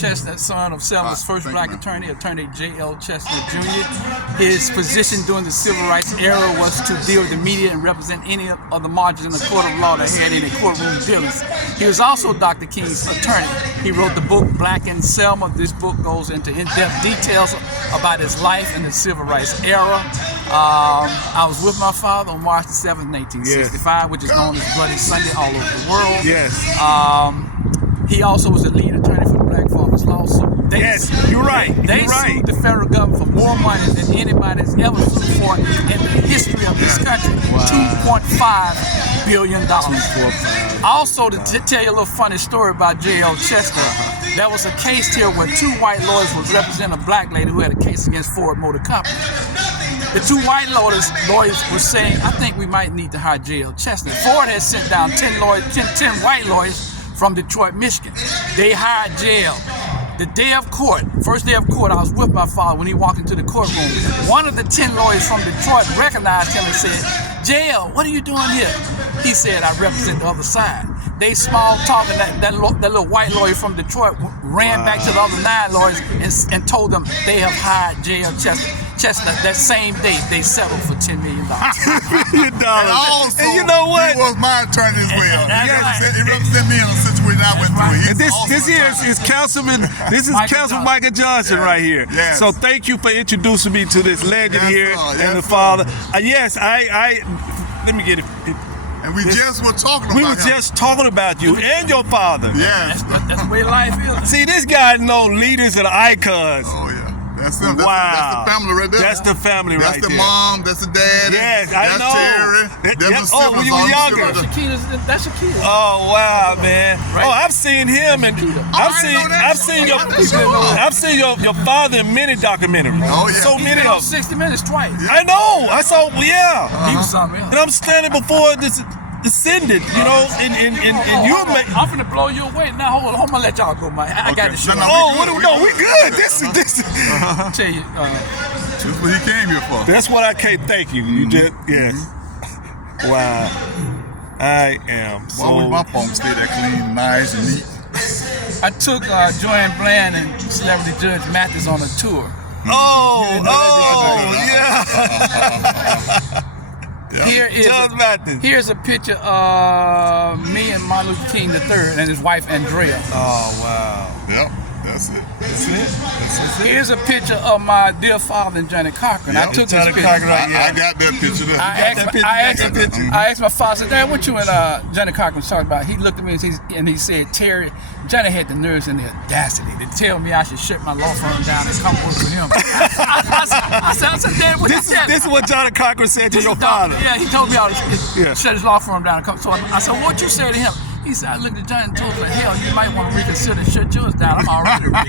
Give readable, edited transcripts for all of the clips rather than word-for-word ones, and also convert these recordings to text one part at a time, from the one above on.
Chestnut, son of Selma's first black attorney, Attorney J.L. Chestnut Jr. His position during the Civil Rights era was to deal with the media and represent any of the margins in the court of law that had any courtroom dealings. He was also Dr. King's attorney. He wrote the book Black and Selma. This book goes into in-depth details about his life in the Civil Rights era. I was with my father on March the 7th, 1965, which is known as Bloody Sunday all over the world. Yes. He also was the lead attorney for the Black Farmers lawsuit. You're right. They sued the federal government for more money than anybody has ever sued for in the history of this country. $2.5 billion. Also, to tell you a little funny story about J.L. Chestnut, there was a case here where two white lawyers were representing a black lady who had a case against Ford Motor Company. The two white lawyers were saying, I think we might need to hire J.L. Chestnut. Ford had sent down 10 white lawyers from Detroit, Michigan. They hired J.L. The day of court, first day of court, I was with my father when he walked into the courtroom. One of the 10 lawyers from Detroit recognized him and said, J.L., what are you doing here? He said, I represent the other side. They small talking. That little white lawyer from Detroit ran back to the other 9 lawyers and told them they have hired J.L. Chestnut. That same day, they settled for $10 million. And also, and you know what? He was my attorney as well. Right. He represented me in a situation I went through. And this here is Councilman. This is Councilman Michael Johnson right here. Yes. So thank you for introducing me to this legend here Yes, and the father. Yes, I. Let me get it. And we just were talking about We were just talking about you and your father. Yes. That's the way life is. See, this guy know leaders and icons. Oh, yeah. That's them. Wow. That's the family right there. That's the family right there. That's the mom. That's the dad. Yes, I know. That's Terry. Oh, when you were younger. That's Shakira. Oh wow, man! Right. Oh, I've seen him, and I've seen your father in many documentaries. Oh yeah, so many of them. 60 Minutes twice. I know. I saw. Yeah. He was something else. And I'm standing before this descendant, you know, and you're making. I'm finna blow you away. Now hold on, I'm gonna let y'all go, man. I got to show. We good. This. Tell you, that's what he came here for. That's what I came. Thank you. You just Wow. I am so. Why would my phone stay that clean, nice, and neat? I took Joanne Bland and Celebrity Judge Mathis on a tour. Yeah. Here's a picture of me and Martin Luther King III and his wife Andrea. Oh wow. Yep, that's it. Here's a picture of my dear father and Johnny Cochran. Yep. I took Johnny this picture. Cochran, I got that picture there. I asked my father, I said, Dad, what you and Johnny Cochran talking about? He looked at me and he said, Terry, Johnny had the nerves and the audacity to tell me I should shut my law firm down and come work with him. I said, Dad, what This is what Johnny Cochran said to your father. Yeah, he told me I would shut his law firm down and come. So I said, what you say to him? He said, I looked at Johnny and told him, hell, you might want to reconsider and shut yours down. I'm already ready.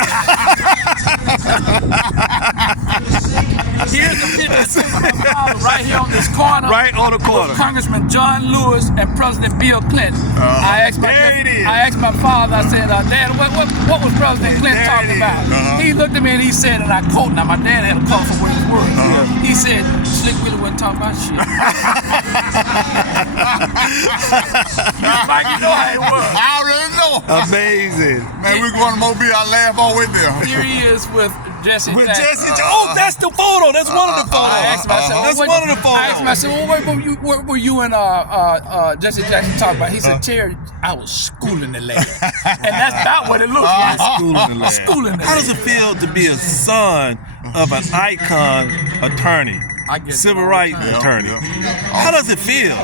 Here's a picture of my father right here on this corner. Right on the corner. Congressman John Lewis and President Bill Clinton. I asked my father, I said, Dad, what was President Clinton talking about? He looked at me and he said, and I quote, now my dad had a call for his words. He said, Slick Willie wasn't talking about shit. Like, you know how it was. I already know. Amazing. Man, we're going to Mobile. I laugh all the way there. Here he is with Jesse Jackson. Oh, that's the photo. That's one of the photos. I asked him, I said, that's one of the photos. I asked him, I said, well, what were you and Jesse Jackson talking about? He said, Terry, I was schooling the lady. And that's not what it looks like. Schooling the lady. How does it feel to be a son of an icon attorney? Civil rights attorney. How does it feel?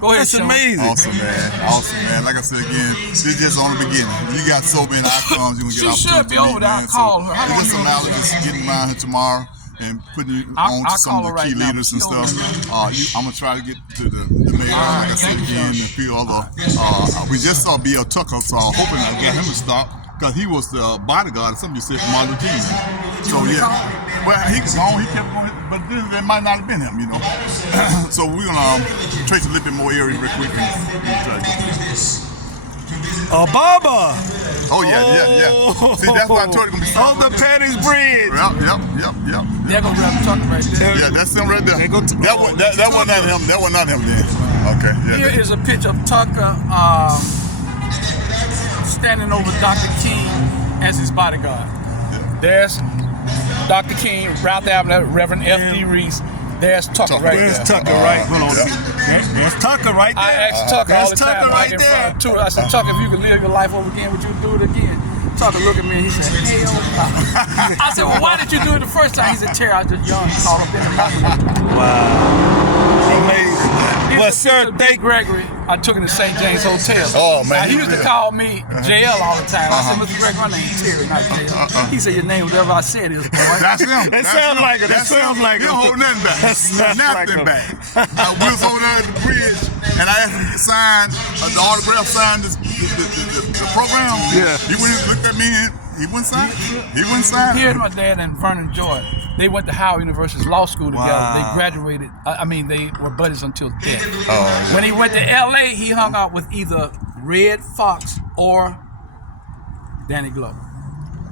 Go ahead, that's amazing. Awesome, man. Like I said again, this is just on the beginning. You got so many icons you can get opportunity. She should be over there. I'll call her. How long some just getting around here tomorrow and putting you on to some of the key leaders and stuff. I'm gonna try to get to the mayor. Like I said again, and a few other. We just saw B.L. Tucker, so hoping to get him to stop. Because he was the bodyguard, something you said, from Martin Luther King. So yeah, well he gone, he kept going, but then it might not have been him, you know. So we're gonna trace a little bit more area real quick. Obama. Oh yeah. See, that's why I told you gonna be on the Penny's Bridge. Yep. They're gonna grab the truck right there. Yeah, that's him right there. That was not him. That was not him then. Okay. Yeah. Here is a picture of Tucker. Standing over Dr. King as his bodyguard. There's Dr. King, Ralph Abner, Reverend F.D. Reese. There's Tucker right there. There's Tucker right. Hold on. There's Tucker right there. I asked Tucker all the time. Tucker right there. I said, Tucker, if you could live your life over again, would you do it again? Tucker looked at me and he said, hell no. I said, well, why did you do it the first time? He said, Terry, I was just young, caught up in the moment. Wow. Amazing. Well, sir, thank Gregory. I took him to St. James Hotel. Oh, man. Now, he used to call me JL all the time. I said, Mr. Gregory, my name's Terry, not JL. He said, your name, whatever I said is. That's him. That sounds like it. That sounds like it. He don't hold nothing back. Nothing back. We was over there at the bridge, and I asked him to sign, the autograph signed the program. Yeah. He went and looked at me and he wouldn't sign it. He wouldn't sign it. Here's my dad and Vernon Joy. They went to Howard University's law school together. Wow. They graduated. They were buddies until death. Oh. When he went to L.A., he hung out with either Red Fox or Danny Glover.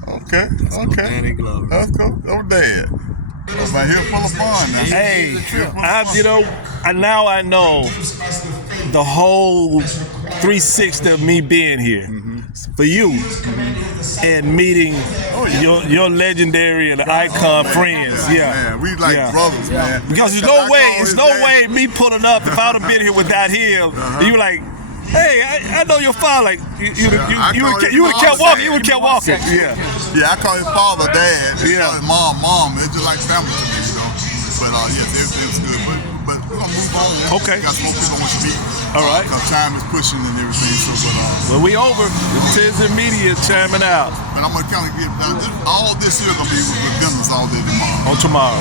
Okay. Danny Glover. Let's go. Oh, Dad. I'm right here full of fun now. Hey, now I know the whole 360 of me being here. For you and meeting your legendary and icon friends. Man, we like brothers, man. Because there's no way me pulling up, if I would have been here without him, you like, hey, I know your father. Like you would kept walking. You would kept walking. Yeah, I call his father Dad. I call his mom. It's just like family to me, you know. But yes, everything's good. But we're gonna move on. Okay. We got some more people want to meet. All right. Because time is pushing and everything. So, well, we over. The Mtenzi Media chiming out. And I'm gonna kind of get all this year gonna be with business all day tomorrow. On tomorrow.